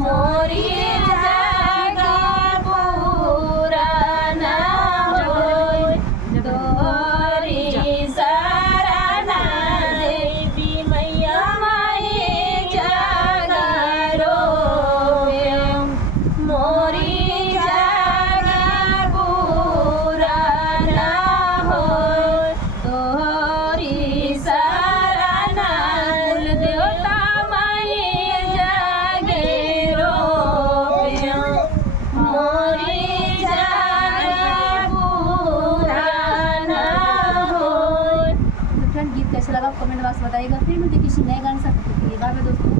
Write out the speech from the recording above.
मोरी जागा पूरा ना होय तोरी सरना देवी मैया माई जागा रोवे मोरी जागा पूरा ना होय तोरी सरना कुल देवता माई जागे रोवे मोरी जागा पूरा ना होय। तो फ्रेंड गीत कैसा लगा कमेंट बॉक्स बताइएगा। फिर मिलते किसी नए गाने के साथ। बाय बाय दोस्तों।